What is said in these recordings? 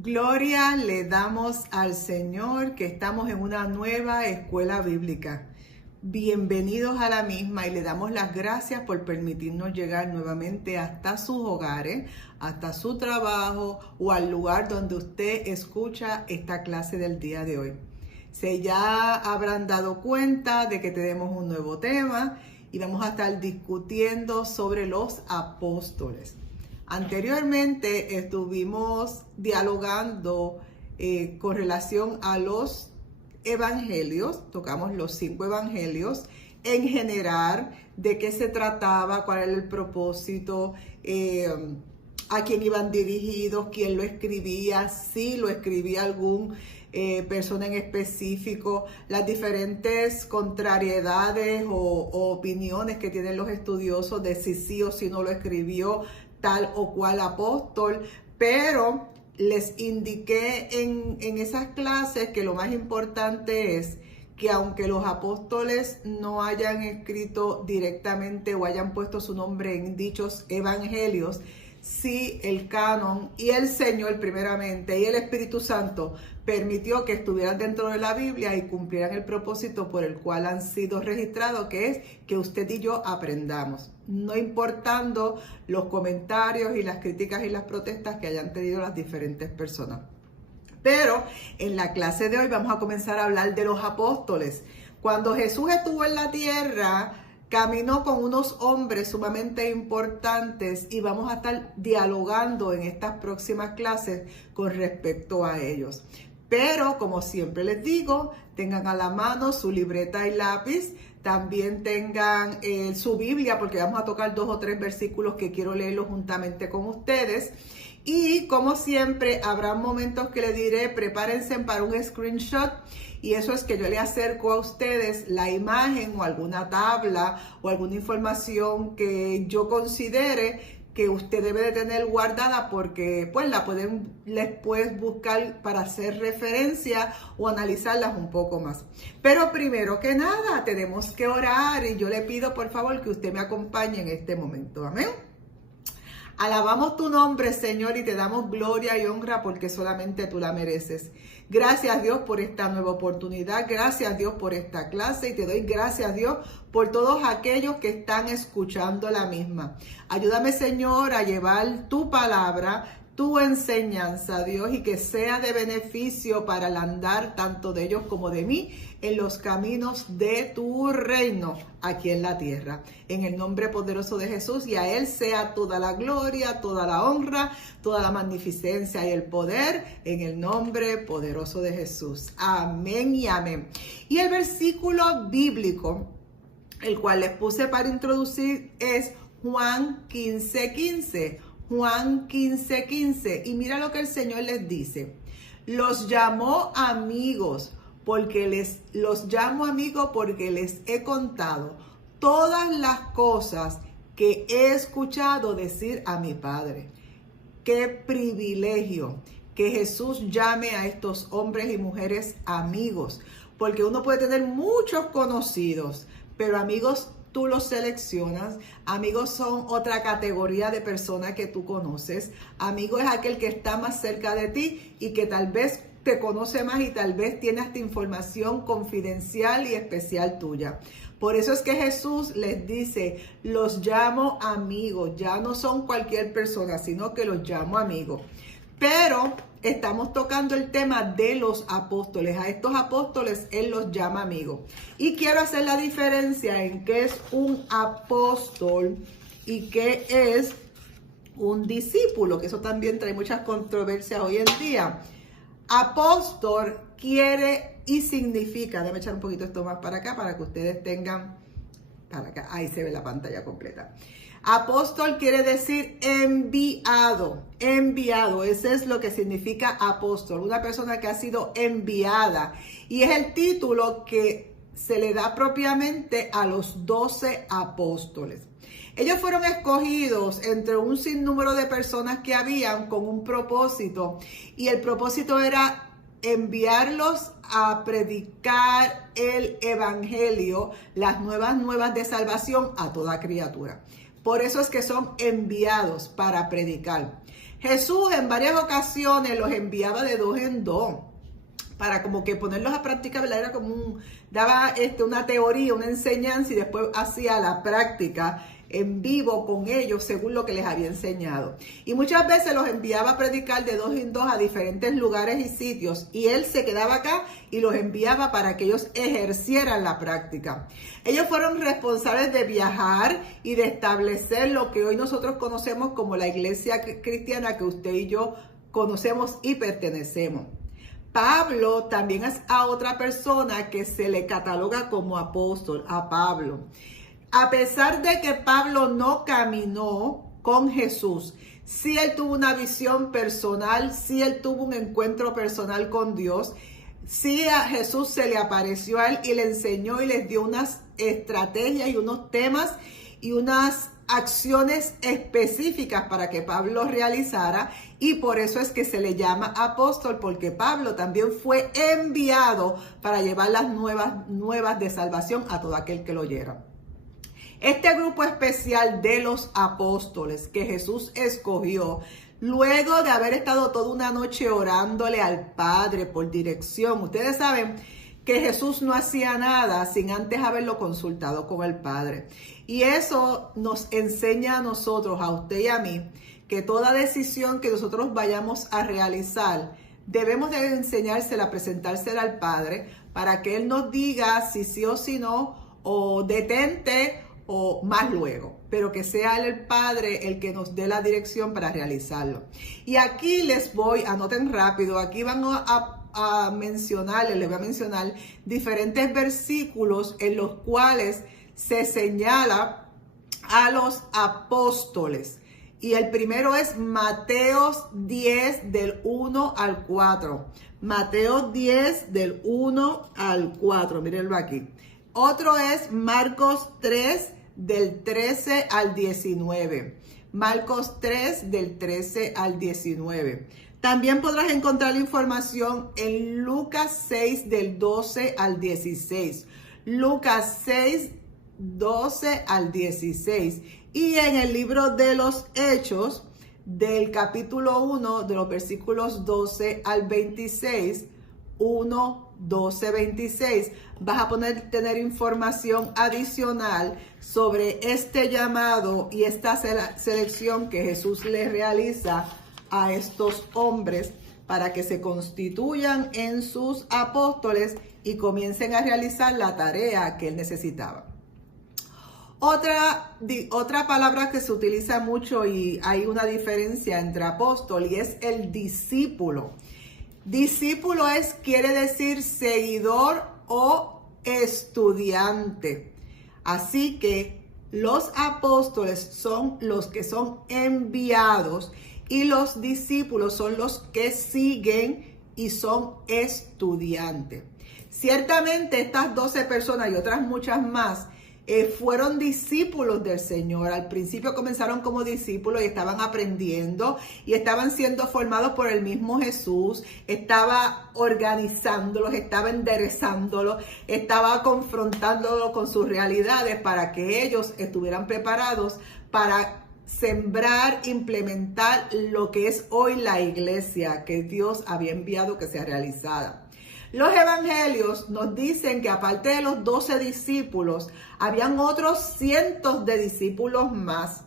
Gloria le damos al Señor que estamos en una nueva escuela bíblica. Bienvenidos a la misma y le damos las gracias por permitirnos llegar nuevamente hasta sus hogares, hasta su trabajo o al lugar donde usted escucha esta clase del día de hoy. Se ya habrán dado cuenta de que tenemos un nuevo tema y vamos a estar discutiendo sobre los apóstoles. Anteriormente estuvimos dialogando con relación a los evangelios, tocamos los 5 evangelios en general, de qué se trataba, cuál era el propósito, a quién iban dirigidos, quién lo escribía, si lo escribía algún persona en específico, las diferentes contrariedades o opiniones que tienen los estudiosos de si sí o si no lo escribió tal o cual apóstol, pero les indiqué en esas clases que lo más importante es que aunque los apóstoles no hayan escrito directamente o hayan puesto su nombre en dichos evangelios, sí el canon y el Señor primeramente y el Espíritu Santo permitió que estuvieran dentro de la Biblia y cumplieran el propósito por el cual han sido registrados, que es que usted y yo aprendamos, no importando los comentarios y las críticas y las protestas que hayan tenido las diferentes personas. Pero en la clase de hoy vamos a comenzar a hablar de los apóstoles. Cuando Jesús estuvo en la tierra, caminó con unos hombres sumamente importantes y vamos a estar dialogando en estas próximas clases con respecto a ellos. Pero como siempre les digo, tengan a la mano su libreta y lápiz, también tengan su Biblia porque vamos a tocar 2 o 3 versículos que quiero leerlos juntamente con ustedes. Y como siempre, habrá momentos que les diré, prepárense para un screenshot. Y eso es que yo le acerco a ustedes la imagen o alguna tabla o alguna información que yo considere que usted debe de tener guardada porque pues la pueden después buscar para hacer referencia o analizarlas un poco más. Pero primero que nada tenemos que orar y yo le pido por favor que usted me acompañe en este momento. Amén. Alabamos tu nombre, Señor, y te damos gloria y honra porque solamente tú la mereces. Gracias, Dios, por esta nueva oportunidad. Gracias, Dios, por esta clase. Y te doy gracias, Dios, por todos aquellos que están escuchando la misma. Ayúdame, Señor, a llevar tu palabra, tu enseñanza, Dios, y que sea de beneficio para el andar tanto de ellos como de mí en los caminos de tu reino aquí en la tierra. En el nombre poderoso de Jesús, y a Él sea toda la gloria, toda la honra, toda la magnificencia y el poder en el nombre poderoso de Jesús. Amén y amén. Y el versículo bíblico, el cual les puse para introducir, es Juan 15:15. Juan 15:15. Y mira lo que el Señor les dice. Los llamó amigos los llamo amigos porque les he contado todas las cosas que he escuchado decir a mi Padre. Qué privilegio que Jesús llame a estos hombres y mujeres amigos, porque uno puede tener muchos conocidos, pero amigos tú los seleccionas. Amigos son otra categoría de persona que tú conoces. Amigo es aquel que está más cerca de ti y que tal vez te conoce más y tal vez tiene esta información confidencial y especial tuya. Por eso es que Jesús les dice, los llamo amigos. Ya no son cualquier persona, sino que los llamo amigos. Pero estamos tocando el tema de los apóstoles. A estos apóstoles Él los llama amigos. Y quiero hacer la diferencia en qué es un apóstol y qué es un discípulo, que eso también trae muchas controversias hoy en día. Apóstol quiere y significa, déjame echar un poquito esto más para acá para que ustedes tengan, para acá, ahí se ve la pantalla completa. Apóstol quiere decir enviado, enviado, ese es lo que significa apóstol, una persona que ha sido enviada, y es el título que se le da propiamente a los 12 apóstoles. Ellos fueron escogidos entre un sinnúmero de personas que habían con un propósito, y el propósito era enviarlos a predicar el evangelio, las nuevas de salvación a toda criatura. Por eso es que son enviados para predicar. Jesús en varias ocasiones los enviaba de dos en dos para como que ponerlos a práctica, ¿verdad? Era como daba una teoría, una enseñanza y después hacía la práctica en vivo con ellos según lo que les había enseñado. Y muchas veces los enviaba a predicar de dos en dos a diferentes lugares y sitios y él se quedaba acá y los enviaba para que ellos ejercieran la práctica. Ellos fueron responsables de viajar y de establecer lo que hoy nosotros conocemos como la iglesia cristiana que usted y yo conocemos y pertenecemos. Pablo también es a otra persona que se le cataloga como apóstol, a Pablo. A pesar de que Pablo no caminó con Jesús, sí él tuvo una visión personal, sí él tuvo un encuentro personal con Dios, sí a Jesús se le apareció a él y le enseñó y les dio unas estrategias y unos temas y unas acciones específicas para que Pablo realizara, y por eso es que se le llama apóstol, porque Pablo también fue enviado para llevar las nuevas de salvación a todo aquel que lo oyera. Este grupo especial de los apóstoles que Jesús escogió, luego de haber estado toda una noche orándole al Padre por dirección, ustedes saben que Jesús no hacía nada sin antes haberlo consultado con el Padre. Y eso nos enseña a nosotros, a usted y a mí, que toda decisión que nosotros vayamos a realizar, debemos de enseñársela, presentársela al Padre, para que Él nos diga si sí o si no, o detente, o más luego, pero que sea el Padre el que nos dé la dirección para realizarlo. Y aquí les voy, anoten rápido, aquí van a mencionar, les voy a mencionar diferentes versículos en los cuales se señala a los apóstoles. Y el primero es Mateo 10 del 1 al 4. Mateo 10 del 1 al 4, mírenlo aquí. Otro es Marcos 3 del 13 al 19. Marcos 3 del 13 al 19. También podrás encontrar la información en Lucas 6 del 12 al 16. Lucas 6, 12 al 16. Y en el libro de los Hechos, del capítulo 1, de los versículos 12 al 26, 1, 12, 26, vas a tener información adicional sobre este llamado y esta selección que Jesús le realiza a estos hombres para que se constituyan en sus apóstoles y comiencen a realizar la tarea que él necesitaba. Otra palabra que se utiliza mucho y hay una diferencia entre apóstol y es el discípulo. Discípulo quiere decir seguidor o estudiante. Así que los apóstoles son los que son enviados y los discípulos son los que siguen y son estudiantes. Ciertamente estas 12 personas y otras muchas más fueron discípulos del Señor. Al principio comenzaron como discípulos y estaban aprendiendo y estaban siendo formados por el mismo Jesús. Estaba organizándolos, estaba enderezándolos, estaba confrontándolos con sus realidades para que ellos estuvieran preparados para sembrar, implementar lo que es hoy la iglesia que Dios había enviado que sea realizada. Los evangelios nos dicen que aparte de los 12 discípulos, habían otros cientos de discípulos más,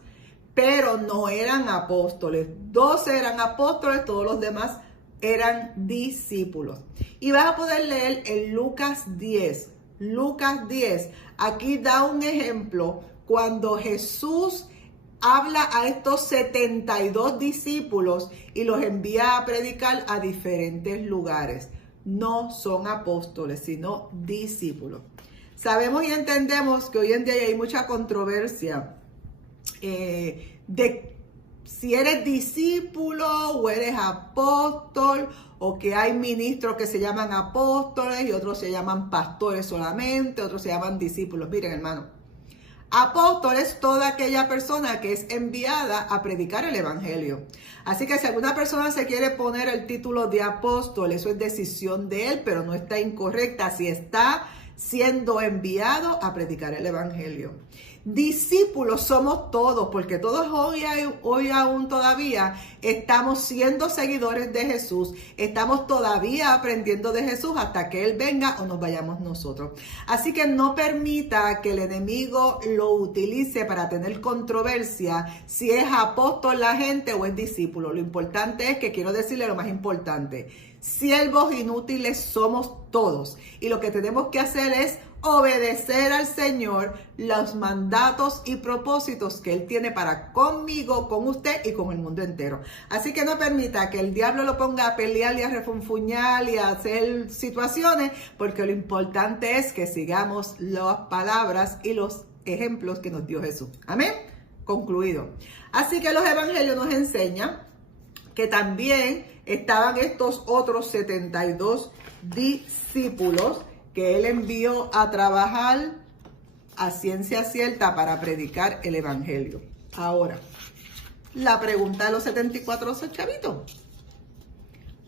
pero no eran apóstoles. 12 eran apóstoles, todos los demás eran discípulos. Y vas a poder leer en Lucas 10. Lucas 10, aquí da un ejemplo cuando Jesús habla a estos 72 discípulos y los envía a predicar a diferentes lugares. No son apóstoles, sino discípulos. Sabemos y entendemos que hoy en día hay mucha controversia de si eres discípulo o eres apóstol, o que hay ministros que se llaman apóstoles y otros se llaman pastores solamente, otros se llaman discípulos. Miren, hermano, apóstol es toda aquella persona que es enviada a predicar el evangelio. Así que si alguna persona se quiere poner el título de apóstol, eso es decisión de él, pero no está incorrecta. Si está, siendo enviado a predicar el evangelio. Discípulos somos todos, porque todos hoy aún todavía estamos siendo seguidores de Jesús, estamos todavía aprendiendo de Jesús hasta que Él venga o nos vayamos nosotros. Así que no permita que el enemigo lo utilice para tener controversia si es apóstol la gente o es discípulo. Lo importante es que quiero decirle lo más importante: siervos inútiles somos todos, y lo que tenemos que hacer es obedecer al Señor los mandatos y propósitos que Él tiene para conmigo, con usted y con el mundo entero. Así que no permita que el diablo lo ponga a pelear y a refunfuñar y a hacer situaciones, porque lo importante es que sigamos las palabras y los ejemplos que nos dio Jesús. Amén. Concluido. Así que los evangelios nos enseñan que también estaban estos otros 72 discípulos que Él envió a trabajar a ciencia cierta para predicar el evangelio. Ahora, la pregunta de los 74 chavitos: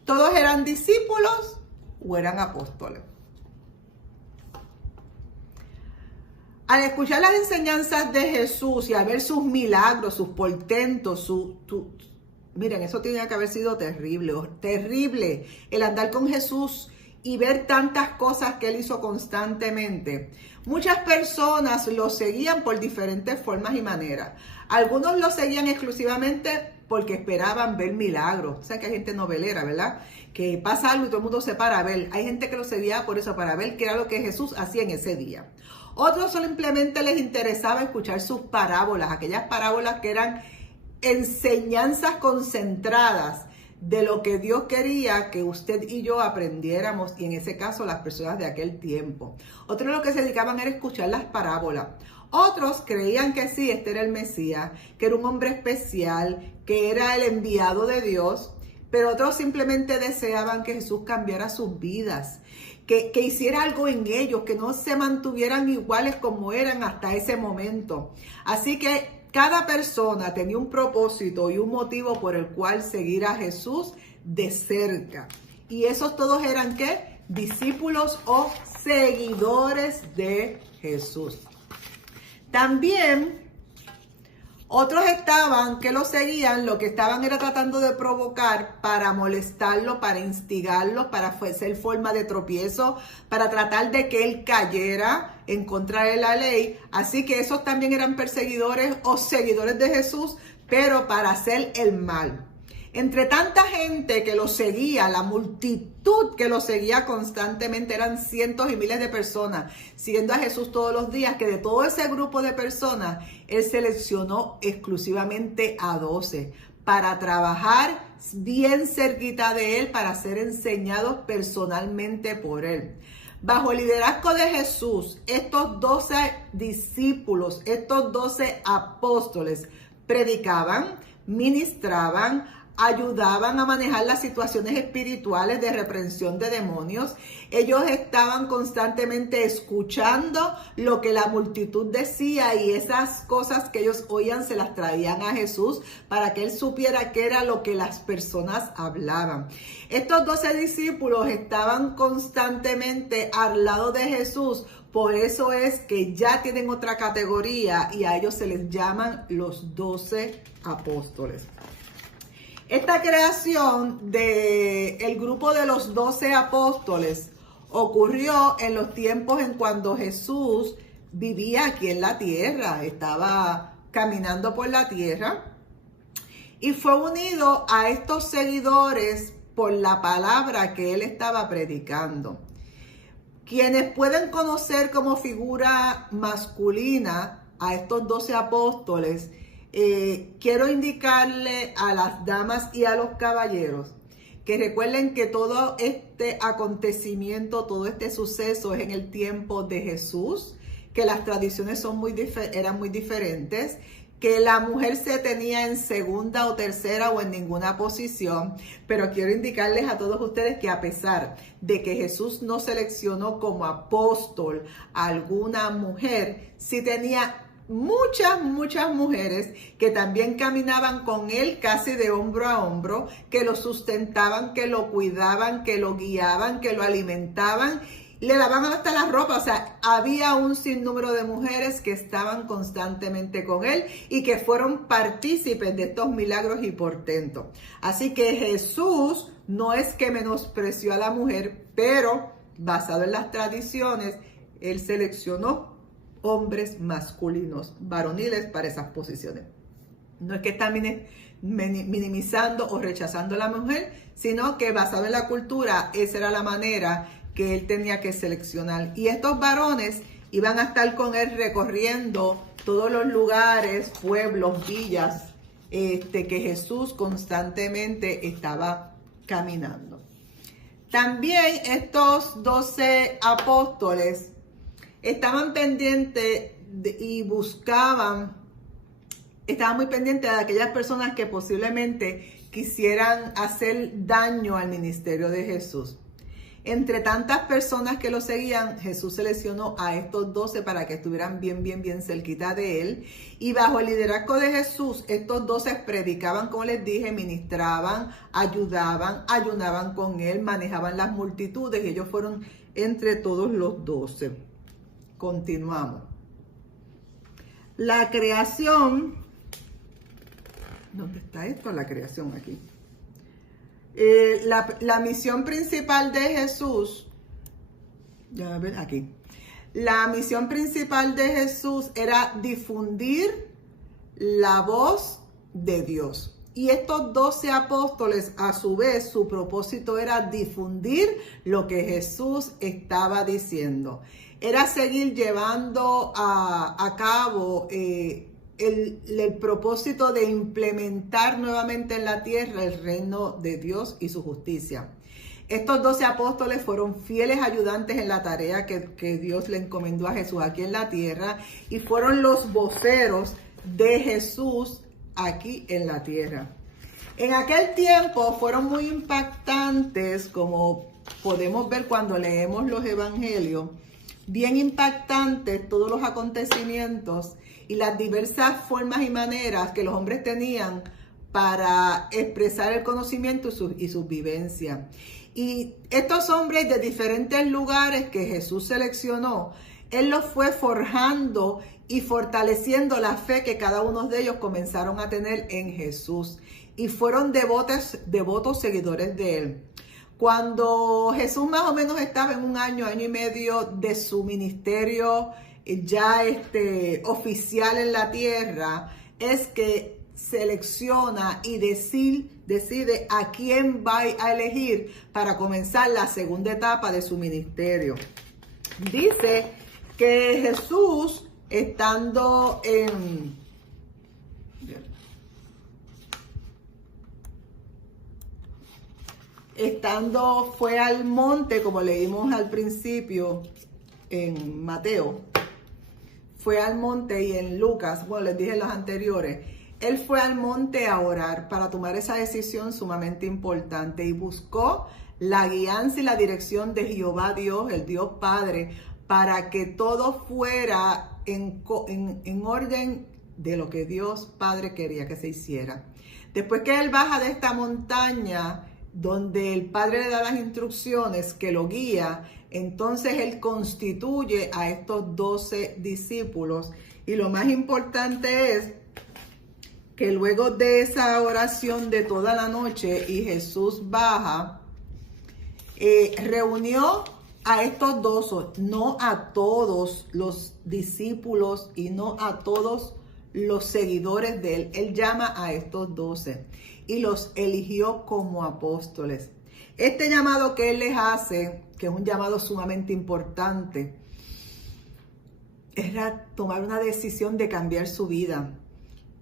¿todos eran discípulos o eran apóstoles? Al escuchar las enseñanzas de Jesús y a ver sus milagros, sus portentos, miren, eso tiene que haber sido terrible, terrible, el andar con Jesús y ver tantas cosas que Él hizo constantemente. Muchas personas lo seguían por diferentes formas y maneras. Algunos lo seguían exclusivamente porque esperaban ver milagros. O sea, que hay gente novelera, ¿verdad? Que pasa algo y todo el mundo se para a ver. Hay gente que lo seguía por eso, para ver qué era lo que Jesús hacía en ese día. Otros simplemente les interesaba escuchar sus parábolas, aquellas parábolas que eran enseñanzas concentradas de lo que Dios quería que usted y yo aprendiéramos, y en ese caso las personas de aquel tiempo. Otros lo que se dedicaban era escuchar las parábolas. Otros creían que sí, este era el Mesías, que era un hombre especial, que era el enviado de Dios, pero otros simplemente deseaban que Jesús cambiara sus vidas, que hiciera algo en ellos, que no se mantuvieran iguales como eran hasta ese momento. Así que cada persona tenía un propósito y un motivo por el cual seguir a Jesús de cerca. Y esos todos eran, ¿qué? Discípulos o seguidores de Jesús. También otros estaban que lo seguían, lo que estaban era tratando de provocar para molestarlo, para instigarlo, para ser forma de tropiezo, para tratar de que él cayera en contra de la ley. Así que esos también eran perseguidores o seguidores de Jesús, pero para hacer el mal. Entre tanta gente que lo seguía, la multitud que lo seguía constantemente, eran cientos y miles de personas siguiendo a Jesús todos los días, que de todo ese grupo de personas, Él seleccionó exclusivamente a 12 para trabajar bien cerquita de Él, para ser enseñados personalmente por Él. Bajo el liderazgo de Jesús, estos 12 discípulos, estos 12 apóstoles, predicaban, ministraban, ayudaban a manejar las situaciones espirituales de reprensión de demonios. Ellos estaban constantemente escuchando lo que la multitud decía, y esas cosas que ellos oían se las traían a Jesús para que Él supiera qué era lo que las personas hablaban. Estos 12 discípulos estaban constantemente al lado de Jesús. Por eso es que ya tienen otra categoría y a ellos se les llaman los 12 apóstoles. Esta creación del grupo de los 12 apóstoles ocurrió en los tiempos en cuando Jesús vivía aquí en la tierra, estaba caminando por la tierra y fue unido a estos seguidores por la palabra que él estaba predicando. Quienes pueden conocer como figura masculina a estos 12 apóstoles, quiero indicarle a las damas y a los caballeros que recuerden que todo este acontecimiento, todo este suceso es en el tiempo de Jesús, que las tradiciones eran muy diferentes, que la mujer se tenía en segunda o tercera o en ninguna posición, pero quiero indicarles a todos ustedes que a pesar de que Jesús no seleccionó como apóstol a alguna mujer, sí tenía muchas mujeres que también caminaban con él casi de hombro a hombro, que lo sustentaban, que lo cuidaban, que lo guiaban, que lo alimentaban le lavaban hasta la ropa. O sea, había un sinnúmero de mujeres que estaban constantemente con él y que fueron partícipes de estos milagros y portentos. Así que Jesús no es que menospreció a la mujer, pero basado en las tradiciones, él seleccionó hombres masculinos, varoniles, para esas posiciones. No es que está minimizando o rechazando a la mujer, sino que basado en la cultura, esa era la manera que él tenía que seleccionar. Y estos varones iban a estar con él recorriendo todos los lugares, pueblos, villas, que Jesús constantemente estaba caminando. También estos 12 apóstoles estaban pendientes y estaban muy pendientes de aquellas personas que posiblemente quisieran hacer daño al ministerio de Jesús. Entre tantas personas que lo seguían, Jesús seleccionó a estos 12 para que estuvieran bien cerquita de él. Y bajo el liderazgo de Jesús, estos 12 predicaban, como les dije, ministraban, ayudaban, ayunaban con él, manejaban las multitudes y ellos fueron entre todos los 12. Continuamos. La creación. ¿Dónde está esto? La creación aquí. La misión principal de Jesús, ya ven aquí, la misión principal de Jesús era difundir la voz de Dios. Y estos 12 apóstoles, a su vez, su propósito era difundir lo que Jesús estaba diciendo. Era seguir llevando a cabo el propósito de implementar nuevamente en la tierra el reino de Dios y su justicia. Estos 12 apóstoles fueron fieles ayudantes en la tarea que Dios le encomendó a Jesús aquí en la tierra y fueron los voceros de Jesús aquí en la tierra. En aquel tiempo fueron muy impactantes, como podemos ver cuando leemos los evangelios, bien impactantes todos los acontecimientos y las diversas formas y maneras que los hombres tenían para expresar el conocimiento y sus vivencias. Y estos hombres de diferentes lugares que Jesús seleccionó, Él los fue forjando y fortaleciendo la fe que cada uno de ellos comenzaron a tener en Jesús. Y fueron devotos seguidores de Él. Cuando Jesús más o menos estaba en un año y medio de su ministerio ya oficial en la tierra, es que selecciona y decide a quién va a elegir para comenzar la segunda etapa de su ministerio. Dice que Jesús, fue al monte, como leímos al principio en Mateo, fue al monte, y en Lucas, bueno, les dije en los anteriores, él fue al monte a orar para tomar esa decisión sumamente importante y buscó la guianza y la dirección de Jehová Dios, el Dios Padre, para que todo fuera en orden de lo que Dios Padre quería que se hiciera. Después que él baja de esta montaña, donde el Padre le da las instrucciones, que lo guía, entonces él constituye a estos 12 discípulos. Y lo más importante es que luego de esa oración de toda la noche y Jesús baja, reunió a estos 12, no a todos los discípulos y no a todos los seguidores de él. Él llama a estos 12 y los eligió como apóstoles. Este llamado que él les hace, que es un llamado sumamente importante, era tomar una decisión de cambiar su vida.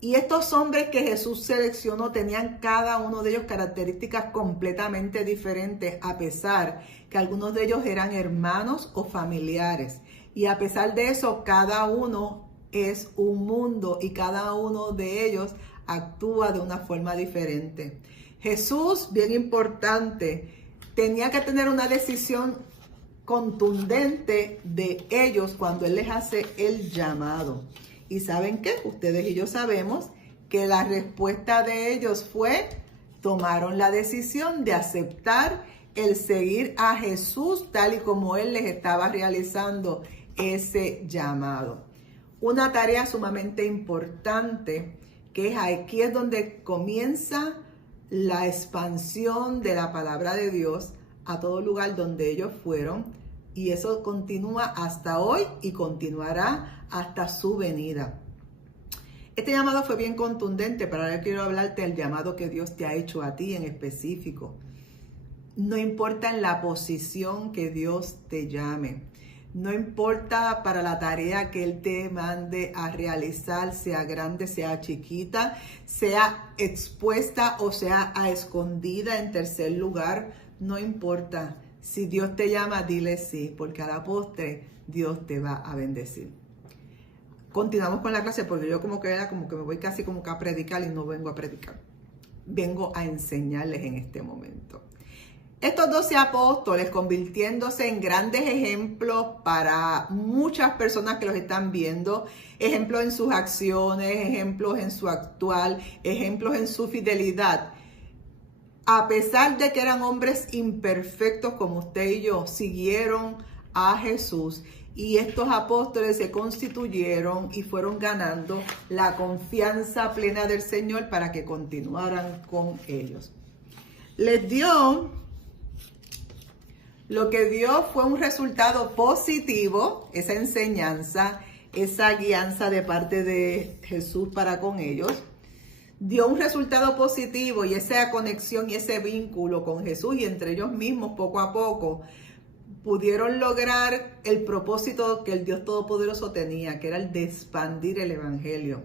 Y estos hombres que Jesús seleccionó tenían cada uno de ellos características completamente diferentes, a pesar que algunos de ellos eran hermanos o familiares. Y a pesar de eso, cada uno es un mundo y cada uno de ellos actúa de una forma diferente. Jesús, bien importante, tenía que tener una decisión contundente de ellos cuando Él les hace el llamado. ¿Y saben qué? Ustedes y yo sabemos que la respuesta de ellos fue, tomaron la decisión de aceptar el seguir a Jesús tal y como Él les estaba realizando ese llamado. Una tarea sumamente importante, que aquí es donde comienza la expansión de la palabra de Dios a todo lugar donde ellos fueron, y eso continúa hasta hoy y continuará hasta su venida. Este llamado fue bien contundente, pero ahora quiero hablarte del llamado que Dios te ha hecho a ti en específico. No importa en la posición que Dios te llame, no importa para la tarea que Él te mande a realizar, sea grande, sea chiquita, sea expuesta o sea a escondida en tercer lugar, no importa. Si Dios te llama, dile sí, porque a la postre Dios te va a bendecir. Continuamos con la clase porque yo como que me voy casi como que a predicar y no vengo a predicar. Vengo a enseñarles en este momento. Estos 12 apóstoles convirtiéndose en grandes ejemplos para muchas personas que los están viendo, ejemplos en sus acciones, ejemplos en su actual, ejemplos en su fidelidad. A pesar de que eran hombres imperfectos como usted y yo, siguieron a Jesús, y estos apóstoles se constituyeron y fueron ganando la confianza plena del Señor para que continuaran con ellos. Les dio... Lo que dio fue un resultado positivo, esa enseñanza, esa guianza de parte de Jesús para con ellos. Dio un resultado positivo y esa conexión y ese vínculo con Jesús y entre ellos mismos poco a poco pudieron lograr el propósito que el Dios Todopoderoso tenía, que era el de expandir el Evangelio.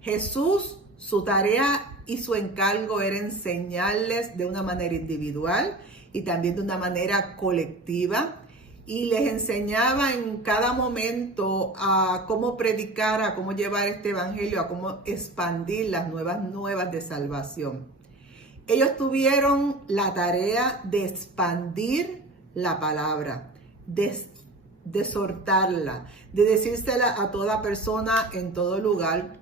Jesús, su tarea y su encargo era enseñarles de una manera individual y también de una manera colectiva, y les enseñaba en cada momento a cómo predicar, a cómo llevar este evangelio, a cómo expandir las nuevas de salvación. Ellos tuvieron la tarea de expandir la palabra, de exhortarla, de decírsela a toda persona en todo lugar.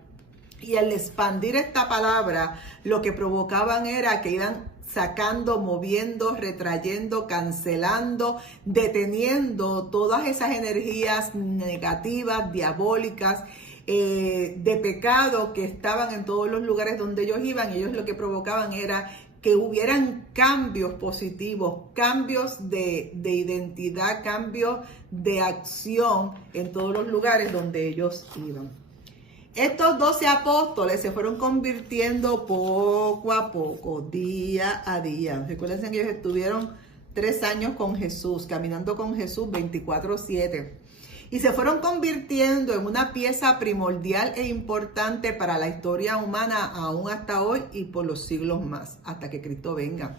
Y al expandir esta palabra, lo que provocaban era que iban sacando, moviendo, retrayendo, cancelando, deteniendo todas esas energías negativas, diabólicas, de pecado que estaban en todos los lugares donde ellos iban. Ellos lo que provocaban era que hubieran cambios positivos, cambios de identidad, cambios de acción en todos los lugares donde ellos iban. Estos 12 apóstoles se fueron convirtiendo poco a poco, día a día. Recuerden que ellos estuvieron 3 años con Jesús, caminando con Jesús 24/7. Y se fueron convirtiendo en una pieza primordial e importante para la historia humana aún hasta hoy y por los siglos más, hasta que Cristo venga.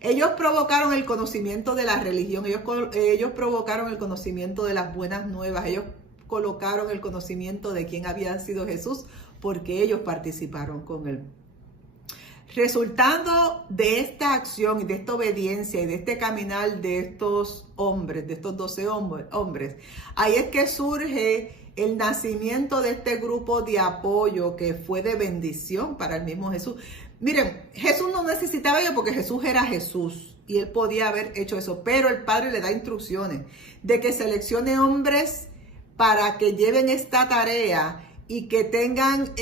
Ellos provocaron el conocimiento de la religión, ellos provocaron el conocimiento de las buenas nuevas, ellos colocaron el conocimiento de quién había sido Jesús porque ellos participaron con él. Resultando de esta acción y de esta obediencia y de este caminar de estos hombres, de estos 12 hombres, ahí es que surge el nacimiento de este grupo de apoyo que fue de bendición para el mismo Jesús. Miren, Jesús no necesitaba ello porque Jesús era Jesús y él podía haber hecho eso, pero el Padre le da instrucciones de que seleccione hombres para que lleven esta tarea y que tengan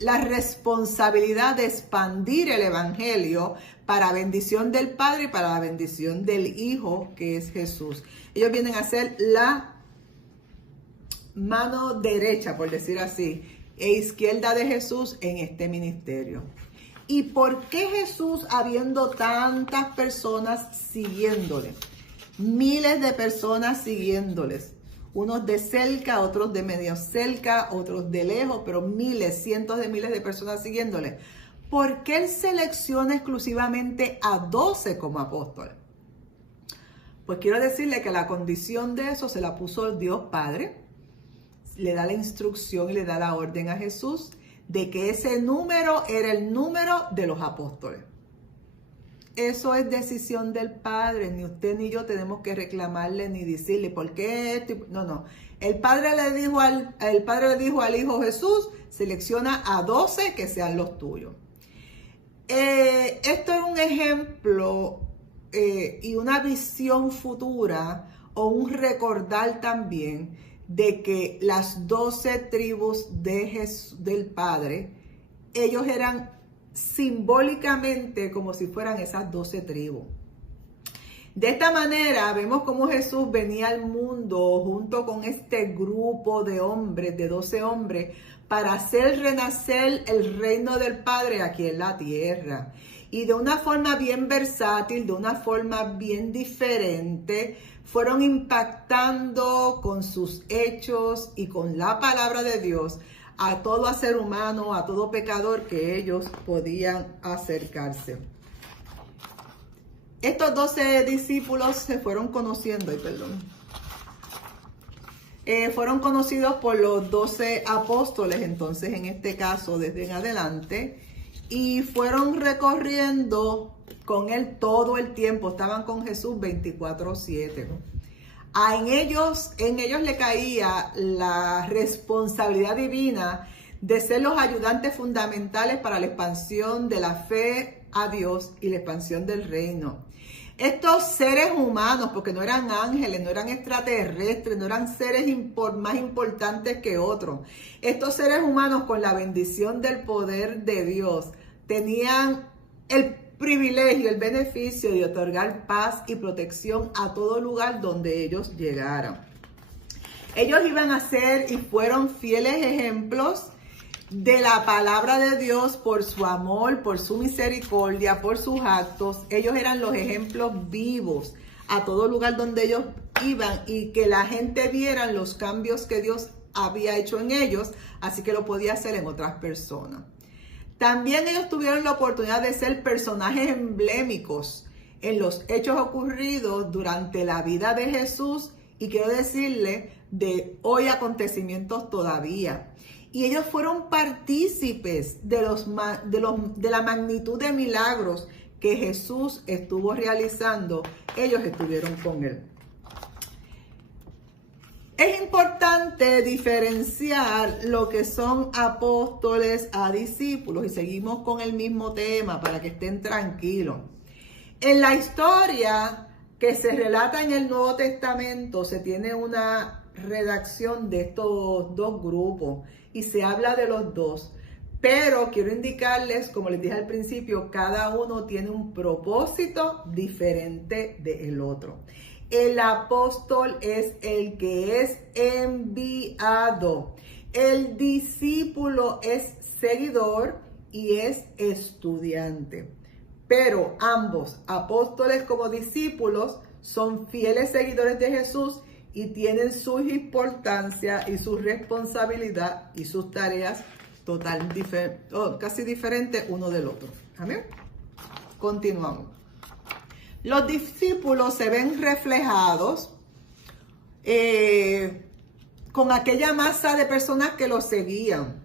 la responsabilidad de expandir el Evangelio para bendición del Padre y para la bendición del Hijo, que es Jesús. Ellos vienen a ser la mano derecha, por decir así, e izquierda de Jesús en este ministerio. ¿Y por qué Jesús, habiendo tantas personas siguiéndole? Miles de personas siguiéndoles. Unos de cerca, otros de medio cerca, otros de lejos, pero miles, cientos de miles de personas siguiéndole. ¿Por qué él selecciona exclusivamente a 12 como apóstoles? Pues quiero decirle que la condición de eso se la puso Dios Padre. Le da la instrucción y le da la orden a Jesús de que ese número era el número de los apóstoles. Eso es decisión del Padre, ni usted ni yo tenemos que reclamarle ni decirle por qué esto. No. El Padre le dijo al Hijo Jesús, selecciona a 12 que sean los tuyos. Esto es un ejemplo y una visión futura o un recordar también de que las 12 tribus del Padre, ellos eran simbólicamente como si fueran esas 12 tribus. De esta manera vemos cómo Jesús venía al mundo junto con este grupo de hombres, de 12 hombres, para hacer renacer el reino del Padre aquí en la tierra. Y de una forma bien versátil, de una forma bien diferente, fueron impactando con sus hechos y con la palabra de Dios a todo ser humano, a todo pecador que ellos podían acercarse. Estos 12 discípulos se fueron conociendo, fueron conocidos por los 12 apóstoles, entonces en este caso desde en adelante, y fueron recorriendo con él todo el tiempo, estaban con Jesús 24/7. En ellos le caía la responsabilidad divina de ser los ayudantes fundamentales para la expansión de la fe a Dios y la expansión del reino. Estos seres humanos, porque no eran ángeles, no eran extraterrestres, no eran seres más importantes que otros. Estos seres humanos, con la bendición del poder de Dios, tenían el privilegio, el beneficio de otorgar paz y protección a todo lugar donde ellos llegaran. Ellos iban a ser y fueron fieles ejemplos de la palabra de Dios por su amor, por su misericordia, por sus actos. Ellos eran los ejemplos vivos a todo lugar donde ellos iban y que la gente viera los cambios que Dios había hecho en ellos, así que lo podía hacer en otras personas. También ellos tuvieron la oportunidad de ser personajes emblemáticos en los hechos ocurridos durante la vida de Jesús y quiero decirle de hoy acontecimientos todavía. Y ellos fueron partícipes de la magnitud de milagros que Jesús estuvo realizando. Ellos estuvieron con él. Es importante diferenciar lo que son apóstoles a discípulos y seguimos con el mismo tema para que estén tranquilos. En la historia que se relata en el Nuevo Testamento se tiene una redacción de estos dos grupos y se habla de los dos, pero quiero indicarles, como les dije al principio, cada uno tiene un propósito diferente del otro. El apóstol es el que es enviado, el discípulo es seguidor y es estudiante, pero ambos, apóstoles como discípulos, son fieles seguidores de Jesús y tienen su importancia y su responsabilidad y sus tareas casi diferentes uno del otro. Amén. Continuamos. Los discípulos se ven reflejados con aquella masa de personas que los seguían.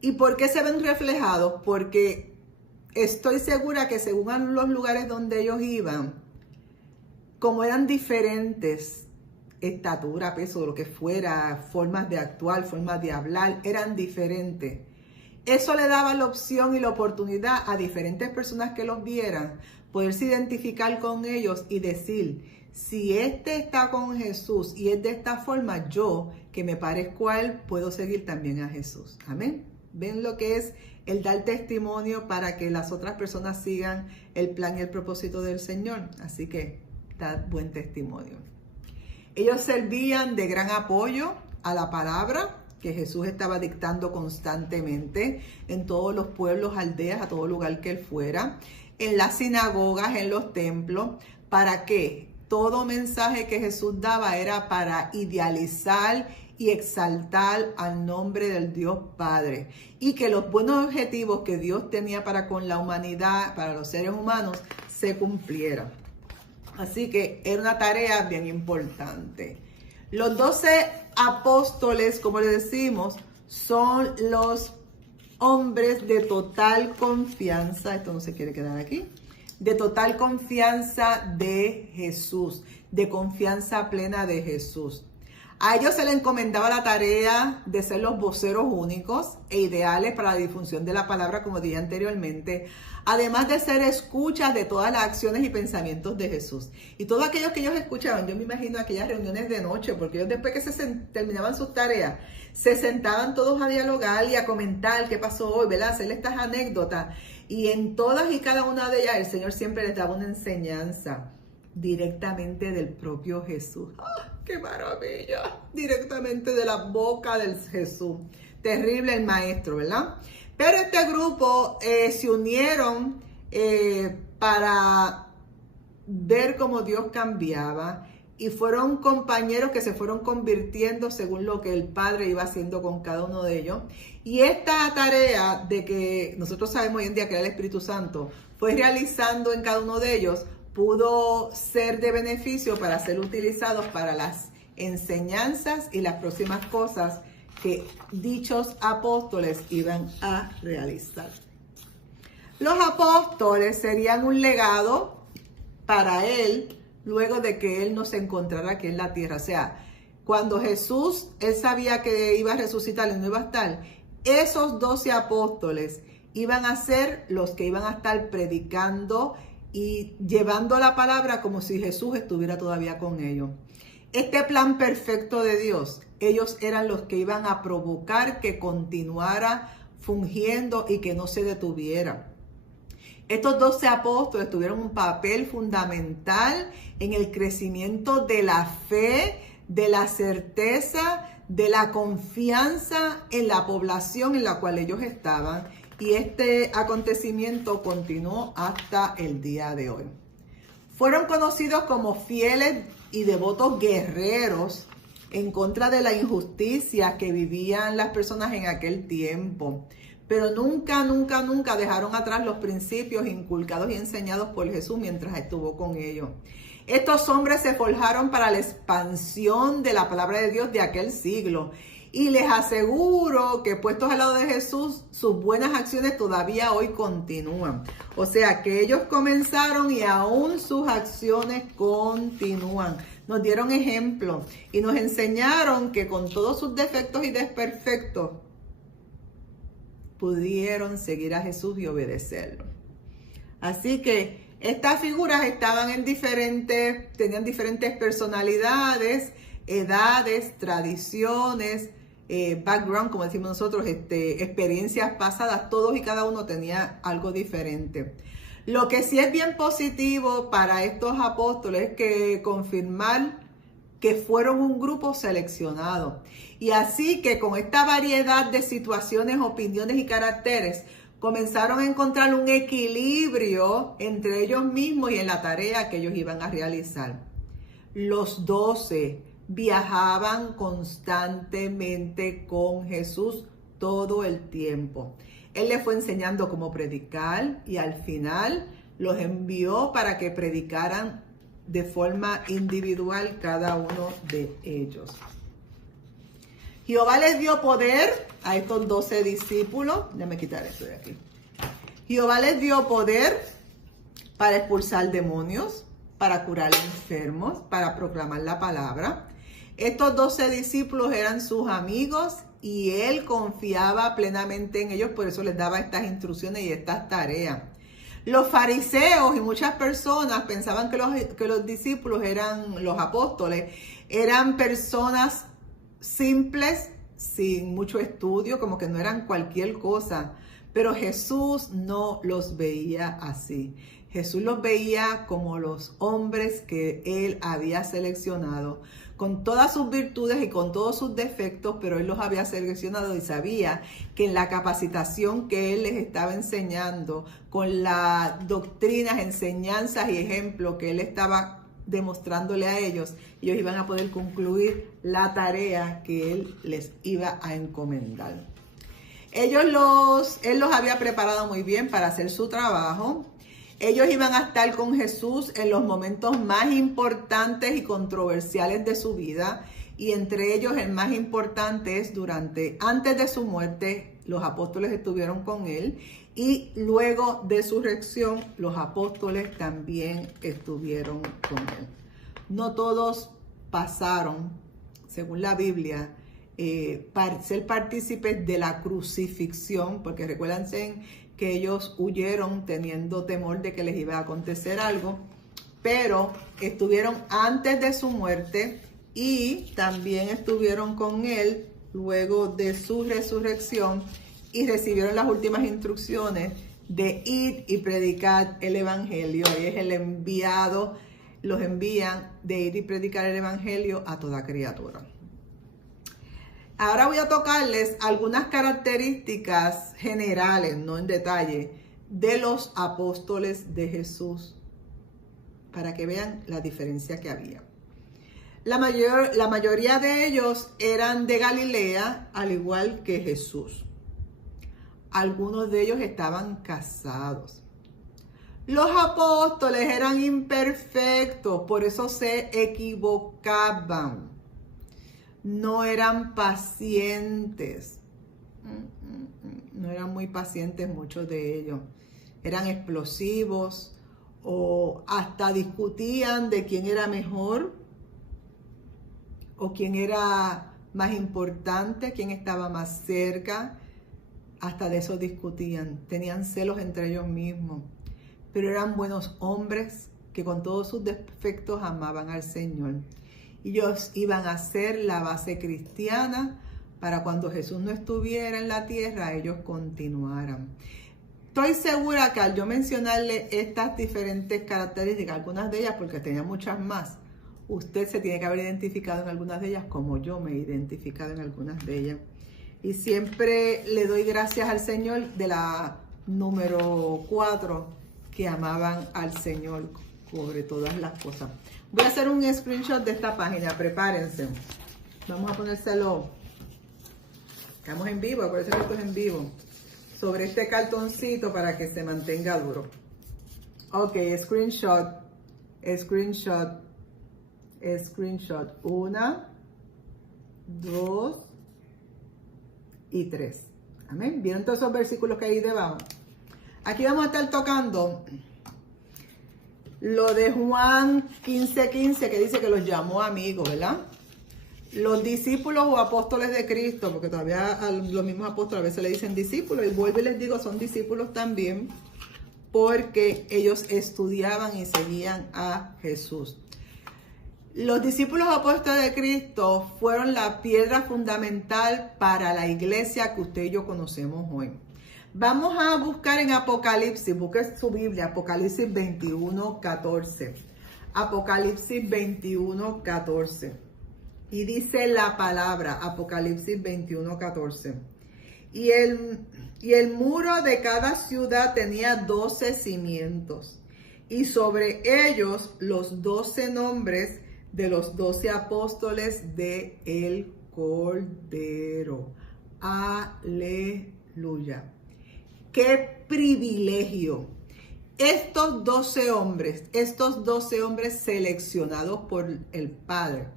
¿Y por qué se ven reflejados? Porque estoy segura que según los lugares donde ellos iban, como eran diferentes, estatura, peso, lo que fuera, formas de actuar, formas de hablar, eran diferentes. Eso le daba la opción y la oportunidad a diferentes personas que los vieran, poderse identificar con ellos y decir, si este está con Jesús y es de esta forma, yo, que me parezco a él, puedo seguir también a Jesús. Amén. ¿Ven lo que es el dar testimonio para que las otras personas sigan el plan y el propósito del Señor? Así que, dad buen testimonio. Ellos servían de gran apoyo a la palabra que Jesús estaba dictando constantemente en todos los pueblos, aldeas, a todo lugar que él fuera, en las sinagogas, en los templos. ¿Para qué? Todo mensaje que Jesús daba era para idealizar y exaltar al nombre del Dios Padre y que los buenos objetivos que Dios tenía para con la humanidad, para los seres humanos, se cumplieran. Así que era una tarea bien importante. Los 12 apóstoles, como le decimos, son los hombres de total confianza. Esto no se quiere quedar aquí. De total confianza de Jesús, de confianza plena de Jesús. A ellos se les encomendaba la tarea de ser los voceros únicos e ideales para la difusión de la palabra, como dije anteriormente, además de ser escuchas de todas las acciones y pensamientos de Jesús. Y todos aquellos que ellos escuchaban, yo me imagino aquellas reuniones de noche, porque ellos después que terminaban sus tareas, se sentaban todos a dialogar y a comentar qué pasó hoy, ¿verdad? Hacerle estas anécdotas. Y en todas y cada una de ellas el Señor siempre les daba una enseñanza directamente del propio Jesús. ¡Ah, qué maravilla! Directamente de la boca del Jesús. Terrible el maestro, ¿verdad? Pero este grupo se unieron para ver cómo Dios cambiaba y fueron compañeros que se fueron convirtiendo según lo que el Padre iba haciendo con cada uno de ellos. Y esta tarea de que nosotros sabemos hoy en día que era el Espíritu Santo, fue realizando en cada uno de ellos, pudo ser de beneficio para ser utilizados para las enseñanzas y las próximas cosas que dichos apóstoles iban a realizar. Los apóstoles serían un legado para él luego de que él no se encontrara aquí en la tierra. O sea, cuando Jesús, él sabía que iba a resucitar y no iba a estar, esos 12 apóstoles iban a ser los que iban a estar predicando y llevando la palabra como si Jesús estuviera todavía con ellos. Este plan perfecto de Dios, ellos eran los que iban a provocar que continuara fungiendo y que no se detuviera. Estos 12 apóstoles tuvieron un papel fundamental en el crecimiento de la fe, de la certeza, de la confianza en la población en la cual ellos estaban. Y este acontecimiento continuó hasta el día de hoy. Fueron conocidos como fieles y devotos guerreros en contra de la injusticia que vivían las personas en aquel tiempo. Pero nunca dejaron atrás los principios inculcados y enseñados por Jesús mientras estuvo con ellos. Estos hombres se forjaron para la expansión de la palabra de Dios de aquel siglo. Y les aseguro que puestos al lado de Jesús, sus buenas acciones todavía hoy continúan. O sea que ellos comenzaron y aún sus acciones continúan. Nos dieron ejemplo y nos enseñaron que con todos sus defectos y desperfectos pudieron seguir a Jesús y obedecerlo. Así que estas figuras tenían diferentes personalidades, edades, tradiciones, background, como decimos nosotros, experiencias pasadas. Todos y cada uno tenía algo diferente. Lo que sí es bien positivo para estos apóstoles es que confirmar que fueron un grupo seleccionado. Y así que con esta variedad de situaciones, opiniones y caracteres, comenzaron a encontrar un equilibrio entre ellos mismos y en la tarea que ellos iban a realizar. Los 12 viajaban constantemente con Jesús todo el tiempo. Él les fue enseñando cómo predicar y al final los envió para que predicaran de forma individual cada uno de ellos. Jehová les dio poder a estos 12 discípulos. Déjame quitar esto de aquí. Jehová les dio poder para expulsar demonios, para curar enfermos, para proclamar la palabra. Estos 12 discípulos eran sus amigos y él confiaba plenamente en ellos, por eso les daba estas instrucciones y estas tareas. Los fariseos y muchas personas pensaban que los discípulos los apóstoles, eran personas simples, sin mucho estudio, como que no eran cualquier cosa. Pero Jesús no los veía así. Jesús los veía como los hombres que él había seleccionado, con todas sus virtudes y con todos sus defectos, pero él los había seleccionado y sabía que en la capacitación que él les estaba enseñando, con las doctrinas, enseñanzas y ejemplos que él estaba demostrándole a ellos iban a poder concluir la tarea que él les iba a encomendar. Él los había preparado muy bien para hacer su trabajo. Ellos iban a estar con Jesús en los momentos más importantes y controversiales de su vida. Y entre ellos el más importante es antes de su muerte, los apóstoles estuvieron con él. Y luego de su resurrección, los apóstoles también estuvieron con él. No todos pasaron según la Biblia, ser partícipes de la crucifixión, porque recuérdense que ellos huyeron teniendo temor de que les iba a acontecer algo, pero estuvieron antes de su muerte y también estuvieron con él luego de su resurrección y recibieron las últimas instrucciones de ir y predicar el evangelio. Y es el enviado, los envían de ir y predicar el evangelio a toda criatura. Ahora voy a tocarles algunas características generales, no en detalle, de los apóstoles de Jesús, para que vean la diferencia que había. La mayoría de ellos eran de Galilea, al igual que Jesús. Algunos de ellos estaban casados. Los apóstoles eran imperfectos, por eso se equivocaban. No eran pacientes. No eran muy pacientes muchos de ellos. Eran explosivos o hasta discutían de quién era mejor o quién era más importante, quién estaba más cerca. Hasta de eso discutían. Tenían celos entre ellos mismos. Pero eran buenos hombres que con todos sus defectos amaban al Señor. Ellos iban a ser la base cristiana para cuando Jesús no estuviera en la tierra, ellos continuaran. Estoy segura que al yo mencionarle estas diferentes características, algunas de ellas, porque tenía muchas más, usted se tiene que haber identificado en algunas de ellas como yo me he identificado en algunas de ellas. Y siempre le doy gracias al Señor de la número 4, que amaban al Señor sobre todas las cosas. Voy a hacer un screenshot de esta página, prepárense. Vamos a ponérselo. Estamos en vivo, acuérdense que esto es en vivo. Sobre este cartoncito para que se mantenga duro. Ok, screenshot. 1, 2 y 3. Amén. ¿Vieron todos esos versículos que hay debajo? Aquí vamos a estar tocando lo de Juan 15:15, que dice que los llamó amigos, ¿verdad? Los discípulos o apóstoles de Cristo, porque todavía a los mismos apóstoles a veces le dicen discípulos, y vuelvo y les digo, son discípulos también, porque ellos estudiaban y seguían a Jesús. Los discípulos apóstoles de Cristo fueron la piedra fundamental para la iglesia que usted y yo conocemos hoy. Vamos a buscar en Apocalipsis, busque su Biblia, Apocalipsis 21:14. Apocalipsis 21:14. Y dice la palabra, Apocalipsis 21:14. Y el muro de cada ciudad tenía 12 cimientos, y sobre ellos los 12 nombres de los 12 apóstoles de el Cordero. Aleluya. ¡Qué privilegio! Estos 12 hombres seleccionados por el Padre,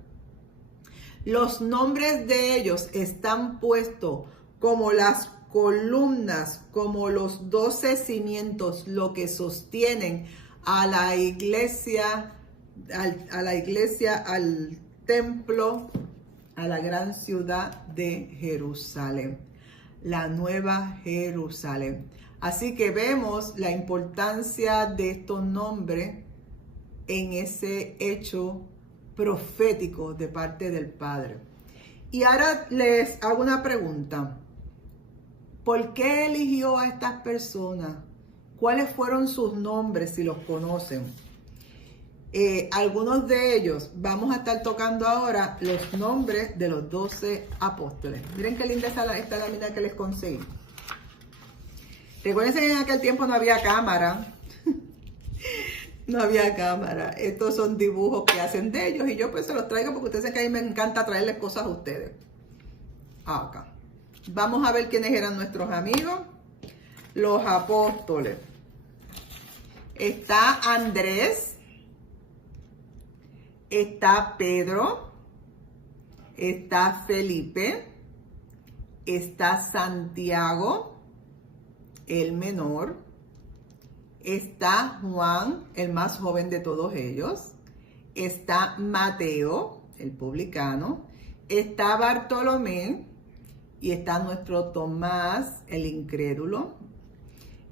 los nombres de ellos están puestos como las columnas, como los 12 cimientos, lo que sostienen a la iglesia, al templo, a la gran ciudad de Jerusalén, la nueva Jerusalén. Así que vemos la importancia de estos nombres en ese hecho profético de parte del Padre. Y ahora les hago una pregunta. ¿Por qué eligió a estas personas? ¿Cuáles fueron sus nombres, si los conocen? Algunos de ellos, vamos a estar tocando ahora los nombres de los 12 apóstoles. Miren qué linda esta lámina que les conseguí. Recuerden que en aquel tiempo no había cámara. No había cámara. Estos son dibujos que hacen de ellos y yo pues se los traigo porque ustedes saben que a mí me encanta traerles cosas a ustedes. Acá. Vamos a ver quiénes eran nuestros amigos. Los apóstoles. Está Andrés. Está Pedro. Está Felipe. Está Santiago, el menor. Está Juan, el más joven de todos ellos. Está Mateo, el publicano. está Bartolomé y está nuestro Tomás, el incrédulo.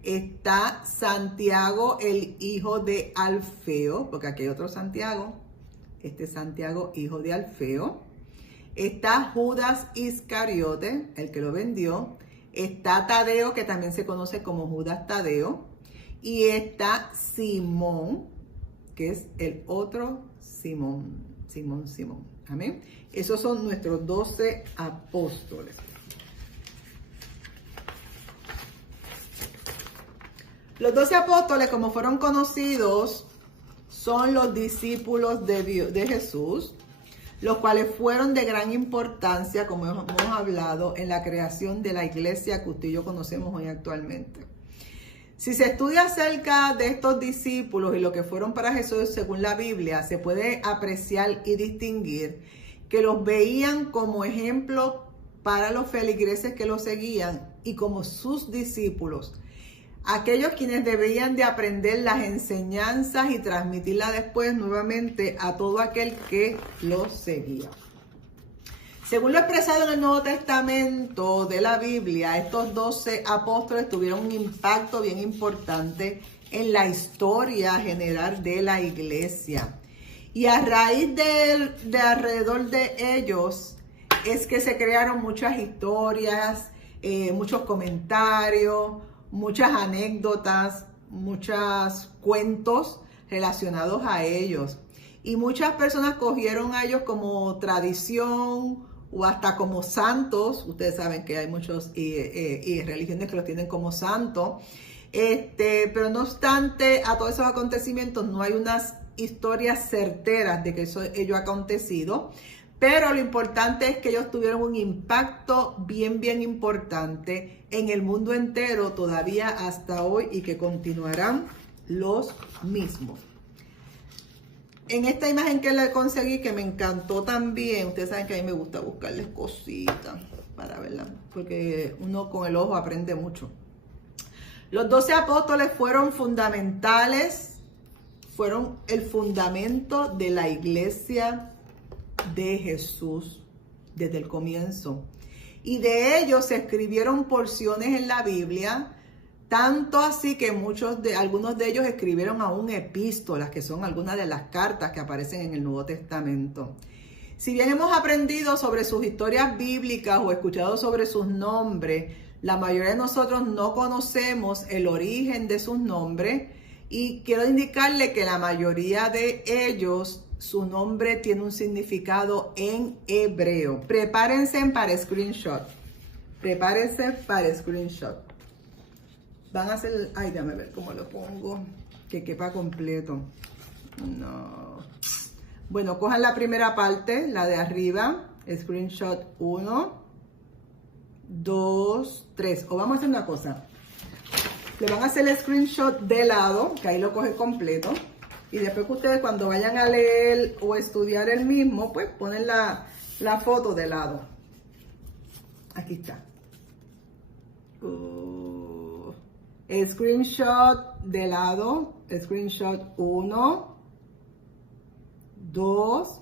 Está Santiago, el hijo de Alfeo, porque aquí hay otro Santiago. Este Santiago, hijo de Alfeo. Está Judas Iscariote, el que lo vendió. Está Tadeo, que también se conoce como Judas Tadeo. Y está Simón, que es el otro Simón. Simón. Amén. Esos son nuestros 12 apóstoles. Los 12 apóstoles, como fueron conocidos, son los discípulos de Jesús, los cuales fueron de gran importancia, como hemos hablado, en la creación de la iglesia que usted y yo conocemos hoy actualmente. Si se estudia acerca de estos discípulos y lo que fueron para Jesús según la Biblia, se puede apreciar y distinguir que los veían como ejemplo para los feligreses que los seguían y como sus discípulos, aquellos quienes debían de aprender las enseñanzas y transmitirlas después nuevamente a todo aquel que los seguía. Según lo expresado en el Nuevo Testamento de la Biblia, estos 12 apóstoles tuvieron un impacto bien importante en la historia general de la iglesia. Y a raíz de alrededor de ellos es que se crearon muchas historias, muchos comentarios, muchas anécdotas, muchos cuentos relacionados a ellos. Y muchas personas cogieron a ellos como tradición o hasta como santos. Ustedes saben que hay muchos y religiones que los tienen como santos. Pero no obstante a todos esos acontecimientos, no hay unas historias certeras de que ello ha acontecido. Pero lo importante es que ellos tuvieron un impacto bien importante en el mundo entero todavía hasta hoy y que continuarán los mismos. En esta imagen que le conseguí, que me encantó también, ustedes saben que a mí me gusta buscarles cositas para verlas, porque uno con el ojo aprende mucho. Los 12 apóstoles fueron fundamentales, fueron el fundamento de la iglesia de Jesús desde el comienzo. Y de ellos se escribieron porciones en la Biblia, tanto así que algunos de ellos escribieron aún epístolas, que son algunas de las cartas que aparecen en el Nuevo Testamento. Si bien hemos aprendido sobre sus historias bíblicas o escuchado sobre sus nombres, la mayoría de nosotros no conocemos el origen de sus nombres, y quiero indicarle que la mayoría de ellos, su nombre tiene un significado en hebreo. Prepárense para screenshot. Van a hacer, ay, déjame ver cómo lo pongo, que quepa completo. No. Bueno, cojan la primera parte, la de arriba, screenshot 1, 2, 3. O vamos a hacer una cosa. Le van a hacer el screenshot de lado, que ahí lo coge completo. Y después que ustedes cuando vayan a leer o estudiar el mismo, pues ponen la foto de lado. Aquí está. Screenshot de lado, screenshot 1, 2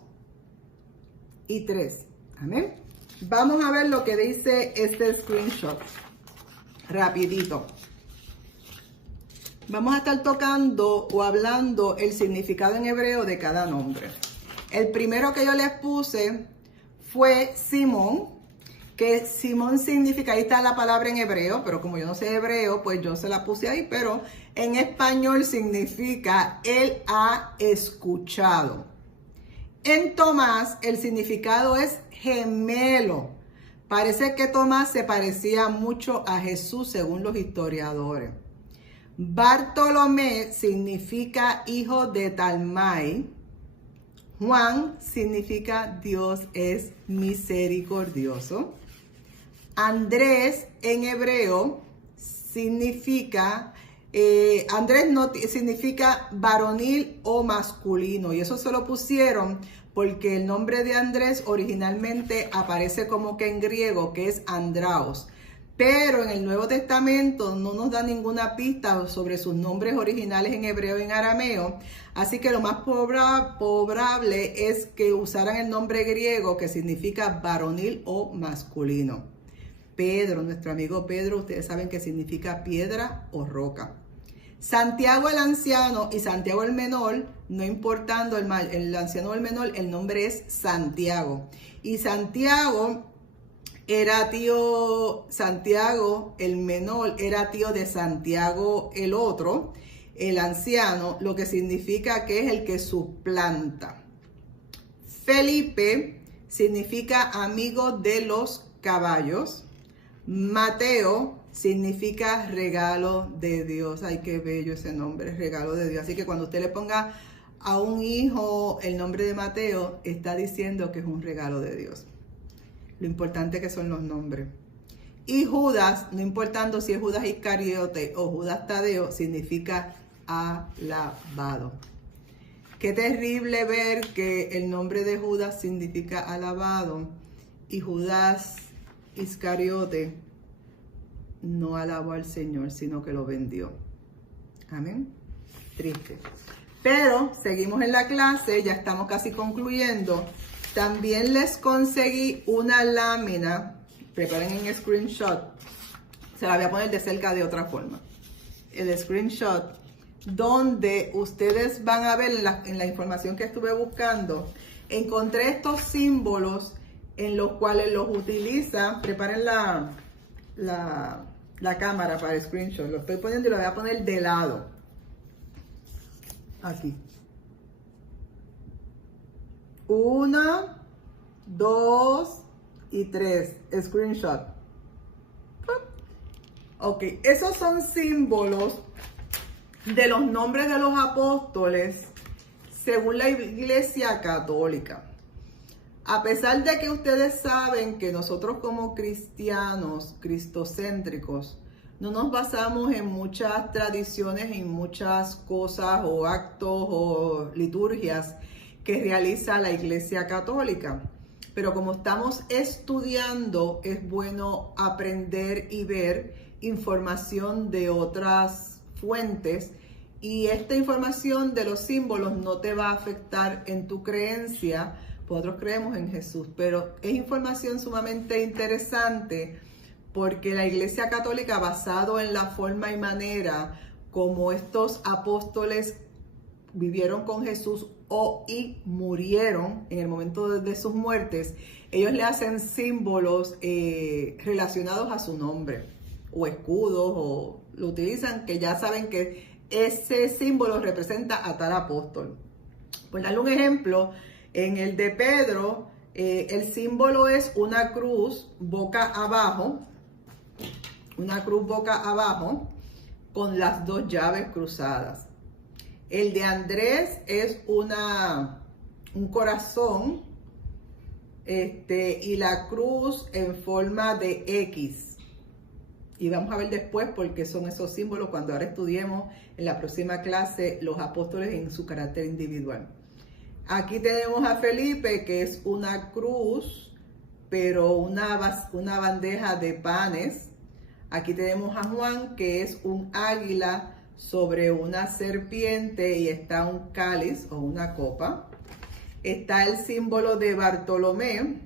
y 3. Amén. Vamos a ver lo que dice este screenshot. Rapidito. Vamos a estar tocando o hablando el significado en hebreo de cada nombre. El primero que yo les puse fue Simón, que Simón significa, ahí está la palabra en hebreo, pero como yo no sé hebreo, pues yo se la puse ahí, pero en español significa él ha escuchado. En Tomás el significado es gemelo. Parece que Tomás se parecía mucho a Jesús según los historiadores. Bartolomé significa hijo de Talmai. Juan significa Dios es misericordioso. Andrés en hebreo significa, significa varonil o masculino. Y eso se lo pusieron porque el nombre de Andrés originalmente aparece como que en griego, que es Andraos. Pero en el Nuevo Testamento no nos da ninguna pista sobre sus nombres originales en hebreo y en arameo, así que lo más probable es que usaran el nombre griego que significa varonil o masculino. Pedro, nuestro amigo Pedro, ustedes saben que significa piedra o roca. Santiago el anciano y Santiago el menor, no importando el anciano o el menor, el nombre es Santiago. Y Santiago el menor era tío de Santiago el otro, el anciano, lo que significa que es el que suplanta. Felipe significa amigo de los caballos. Mateo significa regalo de Dios. Ay, qué bello ese nombre, regalo de Dios. Así que cuando usted le ponga a un hijo el nombre de Mateo, está diciendo que es un regalo de Dios. Lo importante que son los nombres. Y Judas, no importando si es Judas Iscariote o Judas Tadeo, significa alabado. Qué terrible ver que el nombre de Judas significa alabado y Judas Iscariote no alabó al Señor, sino que lo vendió. Amén. Triste. Pero seguimos en la clase, ya estamos casi concluyendo. También les conseguí una lámina, preparen en screenshot, se la voy a poner de cerca de otra forma. El screenshot, donde ustedes van a ver en la información que estuve buscando, encontré estos símbolos en los cuales los utilizan. Preparen la cámara para el screenshot. Lo estoy poniendo y lo voy a poner de lado. Aquí. 1, 2 y 3. Screenshot. Ok, esos son símbolos de los nombres de los apóstoles según la Iglesia Católica. A pesar de que ustedes saben que nosotros como cristianos, cristocéntricos, no nos basamos en muchas tradiciones, en muchas cosas o actos o liturgias que realiza la Iglesia Católica. Pero como estamos estudiando, es bueno aprender y ver información de otras fuentes, y esta información de los símbolos no te va a afectar en tu creencia. Nosotros creemos en Jesús, pero es información sumamente interesante porque la Iglesia Católica, basado en la forma y manera como estos apóstoles vivieron con Jesús y murieron en el momento de sus muertes, ellos le hacen símbolos relacionados a su nombre o escudos, o lo utilizan, que ya saben que ese símbolo representa a tal apóstol. Por darle un ejemplo, en el de Pedro, el símbolo es una cruz boca abajo, con las dos llaves cruzadas. El de Andrés es un corazón, y la cruz en forma de X. Y vamos a ver después por qué son esos símbolos cuando ahora estudiemos en la próxima clase los apóstoles en su carácter individual. Aquí tenemos a Felipe, que es una cruz, pero una bandeja de panes. Aquí tenemos a Juan, que es un águila sobre una serpiente y está un cáliz o una copa. Está el símbolo de Bartolomé,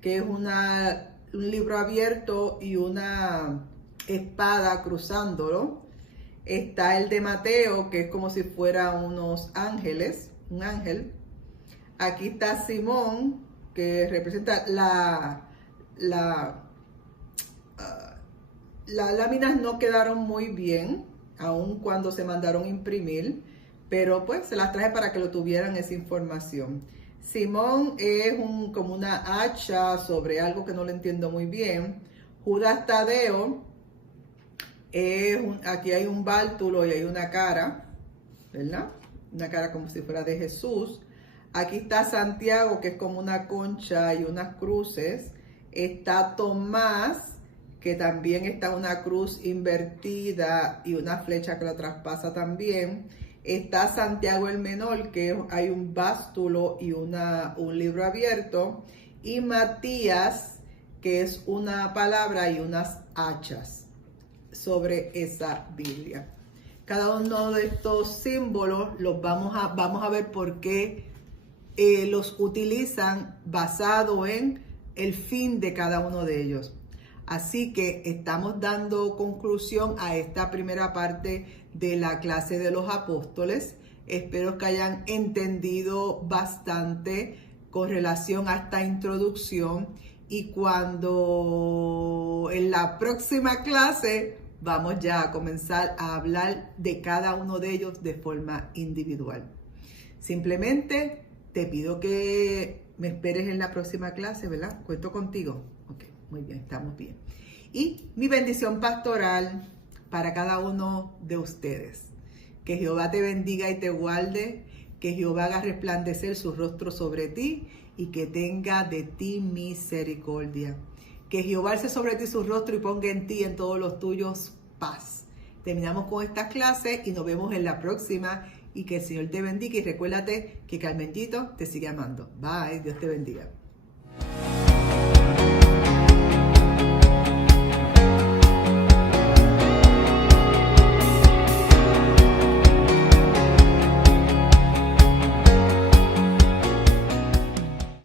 que es un libro abierto y una espada cruzándolo. Está el de Mateo, que es como si fuera unos ángeles, un ángel. Aquí está Simón, que representa las láminas no quedaron muy bien, aun cuando se mandaron imprimir, pero pues se las traje para que lo tuvieran esa información. Simón es como una hacha sobre algo que no lo entiendo muy bien. Judas Tadeo, aquí hay un báltulo y hay una cara, ¿verdad? Una cara como si fuera de Jesús. Aquí está Santiago, que es como una concha y unas cruces. Está Tomás, que también está una cruz invertida y una flecha que lo traspasa también. Está Santiago el menor, que hay un bástulo y un libro abierto. Y Matías, que es una palabra y unas hachas sobre esa Biblia. Cada uno de estos símbolos los vamos a ver por qué los utilizan basado en el fin de cada uno de ellos. Así que estamos dando conclusión a esta primera parte de la clase de los apóstoles. Espero que hayan entendido bastante con relación a esta introducción, y cuando en la próxima clase vamos ya a comenzar a hablar de cada uno de ellos de forma individual. Simplemente te pido que me esperes en la próxima clase, ¿verdad? Cuento contigo. Ok, muy bien, estamos bien. Y mi bendición pastoral para cada uno de ustedes. Que Jehová te bendiga y te guarde, que Jehová haga resplandecer su rostro sobre ti y que tenga de ti misericordia. Que Jehová alce sobre ti su rostro y ponga en ti y en todos los tuyos paz. Terminamos con esta clase y nos vemos en la próxima. Y que el Señor te bendiga y recuérdate que Carmencito te sigue amando. Bye, Dios te bendiga.